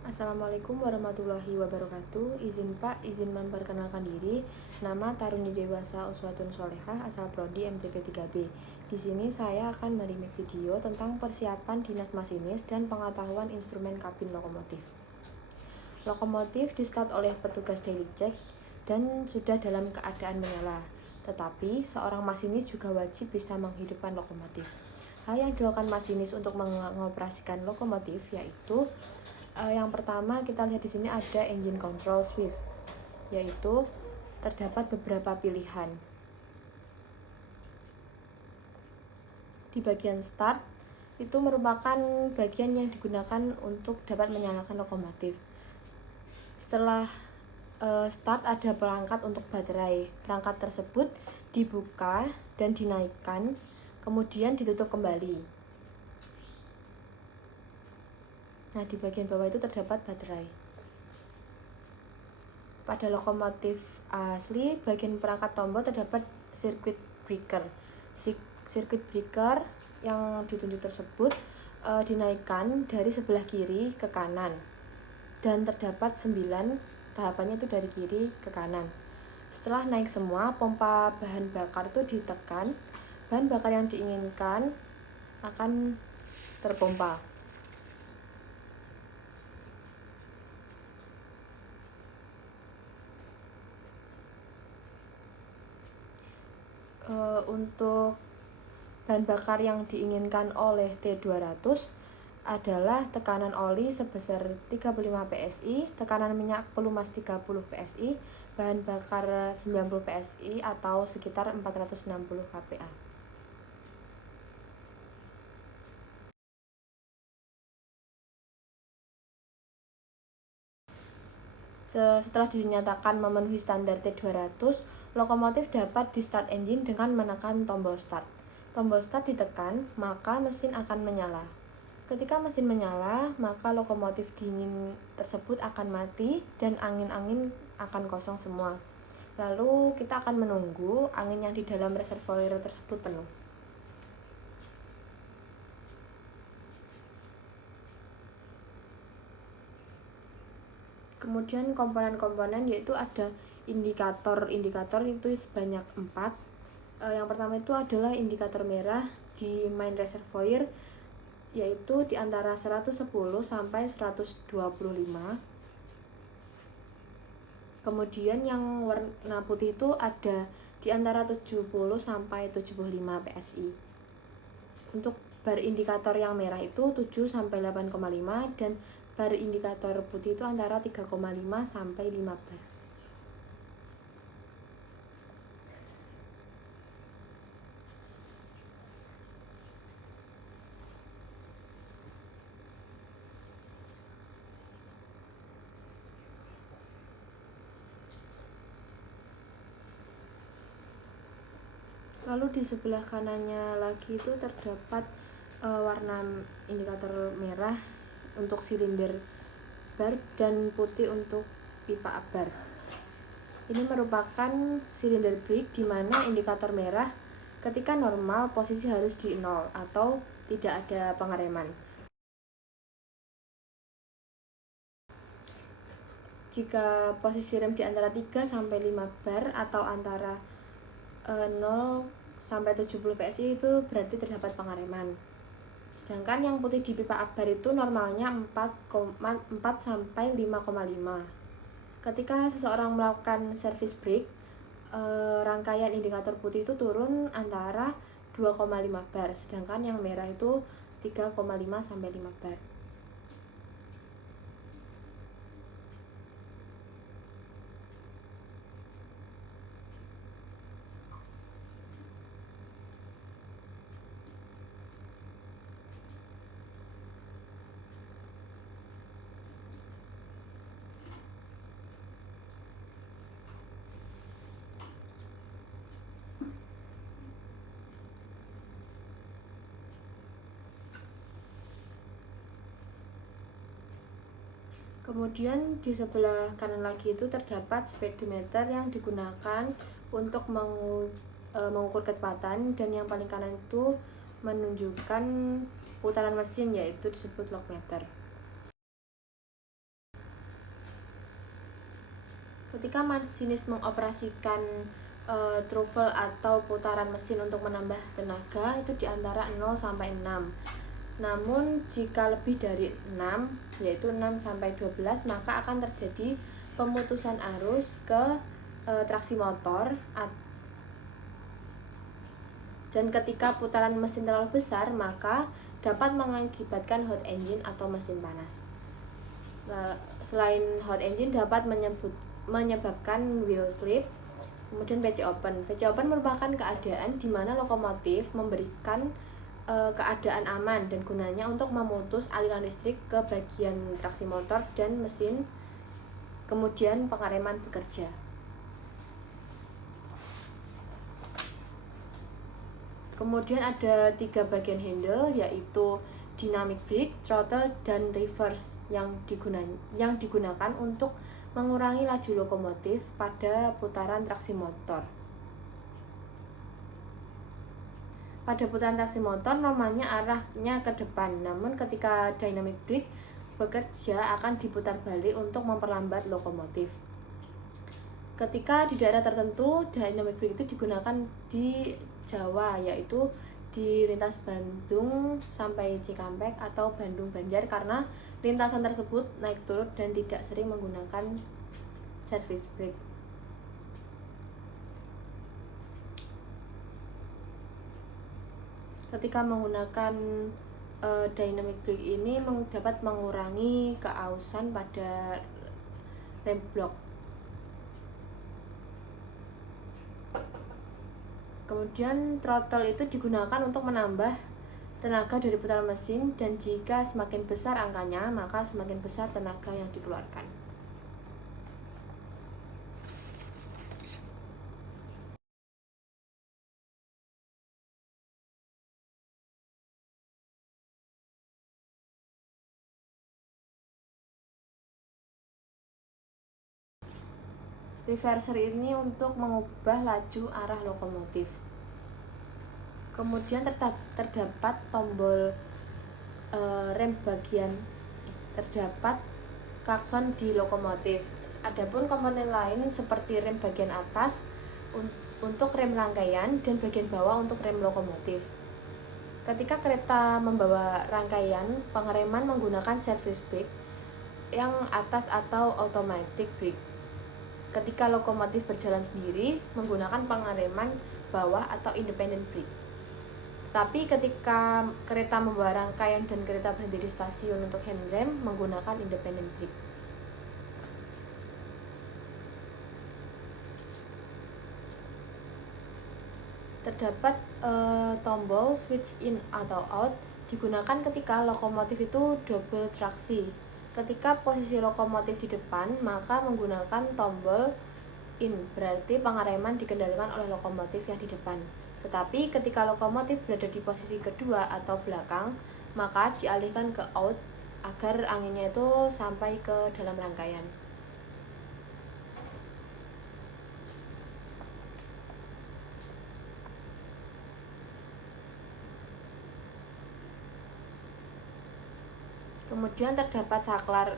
Assalamualaikum warahmatullahi wabarakatuh. Izin Pak, izin memperkenalkan diri. Nama Taruni Dewasa Uswatun Sholehah, asal prodi MTP 3B. Di sini saya akan meremake video tentang persiapan dinas masinis dan pengetahuan instrumen kabin lokomotif. Lokomotif di-start oleh petugas daily check dan sudah dalam keadaan menyala. Tetapi seorang masinis juga wajib bisa menghidupkan lokomotif. Hal yang dilakukan masinis untuk mengoperasikan lokomotif yaitu yang pertama kita lihat di sini ada engine control switch, yaitu terdapat beberapa pilihan. Di bagian start itu merupakan bagian yang digunakan untuk dapat menyalakan lokomotif. Setelah start ada perangkat untuk baterai. Perangkat tersebut dibuka dan dinaikkan, kemudian ditutup kembali. Nah, di bagian bawah itu terdapat baterai. Pada lokomotif asli, bagian perangkat tombol terdapat circuit breaker. Circuit breaker yang ditunjuk tersebut dinaikkan dari sebelah kiri ke kanan. Dan terdapat 9 tahapannya itu dari kiri ke kanan. Setelah naik semua, pompa bahan bakar itu ditekan. Bahan bakar yang diinginkan akan terpompa. Untuk bahan bakar yang diinginkan oleh T200 adalah tekanan oli sebesar 35 PSI, tekanan minyak pelumas 30 PSI, bahan bakar 90 PSI atau sekitar 460 kPa. Setelah dinyatakan memenuhi standar T200, lokomotif dapat di-start engine dengan menekan tombol start. Tombol start ditekan, maka mesin akan menyala. Ketika mesin menyala, maka lokomotif dingin tersebut akan mati dan angin-angin akan kosong semua. Lalu kita akan menunggu angin yang di dalam reservoir tersebut penuh. Kemudian komponen-komponen yaitu ada indikator itu sebanyak 4. Yang pertama itu adalah indikator merah di main reservoir, yaitu di antara 110 sampai 125. Kemudian yang warna putih itu ada di antara 70 sampai 75 PSI. Untuk bar indikator yang merah itu 7 sampai 8,5 dan bar indikator putih itu antara 3,5 sampai 5 bar. Lalu di sebelah kanannya lagi itu terdapat warna indikator merah untuk silinder bar dan putih untuk pipa bar. Ini merupakan silinder brake di mana indikator merah ketika normal posisi harus di 0 atau tidak ada pengereman. Jika posisi rem di antara 3 sampai 5 bar atau antara 0 sampai 70 PSI itu berarti terdapat pengereman. Sedangkan yang putih di pipa bar itu normalnya 4 sampai 5,5. Ketika seseorang melakukan service brake, rangkaian indikator putih itu turun antara 2,5 bar, sedangkan yang merah itu 3,5 sampai 5 bar. Kemudian di sebelah kanan lagi itu terdapat speedometer yang digunakan untuk mengukur kecepatan, dan yang paling kanan itu menunjukkan putaran mesin yaitu disebut log meter. Ketika masinis mengoperasikan truffle atau putaran mesin untuk menambah tenaga itu di antara 0 sampai 6. Namun jika lebih dari 6, yaitu 6 sampai 12, maka akan terjadi pemutusan arus ke traksi motor. Dan ketika putaran mesin terlalu besar, maka dapat mengakibatkan hot engine atau mesin panas. Selain hot engine dapat menyebabkan wheel slip. Kemudian PC open. PC open merupakan keadaan di mana lokomotif memberikan keadaan aman dan gunanya untuk memutus aliran listrik ke bagian traksi motor dan mesin, kemudian pengereman bekerja. Kemudian ada 3 bagian handle, yaitu dynamic brake, throttle, dan reverse yang digunakan untuk mengurangi laju lokomotif pada putaran traksi motor. Pada putaran traksi motor normalnya arahnya ke depan, namun ketika dynamic brake bekerja akan diputar balik untuk memperlambat lokomotif. Ketika di daerah tertentu dynamic brake itu digunakan di Jawa, yaitu di lintas Bandung sampai Cikampek atau Bandung Banjar, karena lintasan tersebut naik turun dan tidak sering menggunakan service brake. Ketika menggunakan dynamic brake ini dapat mengurangi keausan pada rem blok. Kemudian throttle itu digunakan untuk menambah tenaga dari putaran mesin, dan jika semakin besar angkanya, maka semakin besar tenaga yang dikeluarkan. Reverser ini untuk mengubah laju arah lokomotif. Kemudian terdapat tombol rem terdapat klakson di lokomotif. Adapun komponen lain seperti rem bagian atas untuk rem rangkaian dan bagian bawah untuk rem lokomotif. Ketika kereta membawa rangkaian, pengereman menggunakan service brake yang atas atau automatic brake. Ketika lokomotif berjalan sendiri, menggunakan pengereman bawah atau independent brake. Tapi ketika kereta membawa rangkaian dan kereta berhenti di stasiun untuk handrem, menggunakan independent brake. Terdapat tombol switch in atau out digunakan ketika lokomotif itu double traksi. Ketika posisi lokomotif di depan, maka menggunakan tombol in, berarti pengereman dikendalikan oleh lokomotif yang di depan. Tetapi ketika lokomotif berada di posisi kedua atau belakang, maka dialihkan ke out agar anginnya itu sampai ke dalam rangkaian. Kemudian terdapat saklar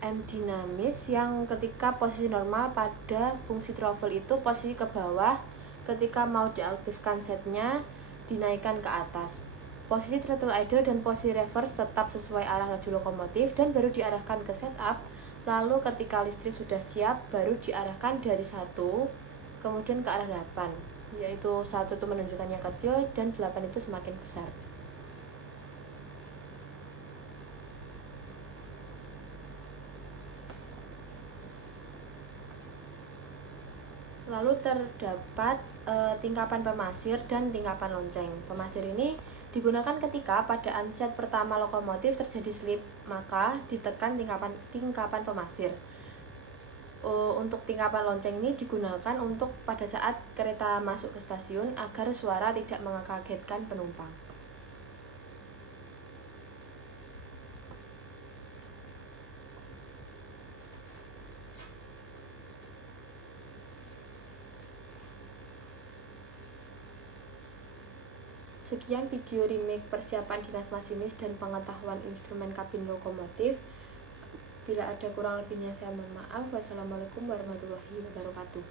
M dinamis yang ketika posisi normal pada fungsi throttle itu posisi ke bawah, ketika mau diaktifkan setnya dinaikkan ke atas. Posisi throttle idle dan posisi reverse tetap sesuai arah laju lokomotif dan baru diarahkan ke setup. Lalu ketika listrik sudah siap baru diarahkan dari 1 kemudian ke arah 8, yaitu 1 itu menunjukkannya kecil dan 8 itu semakin besar. Lalu terdapat tingkapan pemasir dan tingkapan lonceng. Pemasir ini digunakan ketika pada unset pertama lokomotif terjadi slip, maka ditekan tingkapan pemasir. Untuk tingkapan lonceng ini digunakan untuk pada saat kereta masuk ke stasiun agar suara tidak mengagetkan penumpang. Sekian video remake persiapan dinas masinis dan pengetahuan instrumen kabin lokomotif. Bila ada kurang lebihnya saya mohon maaf. Wassalamualaikum warahmatullahi wabarakatuh.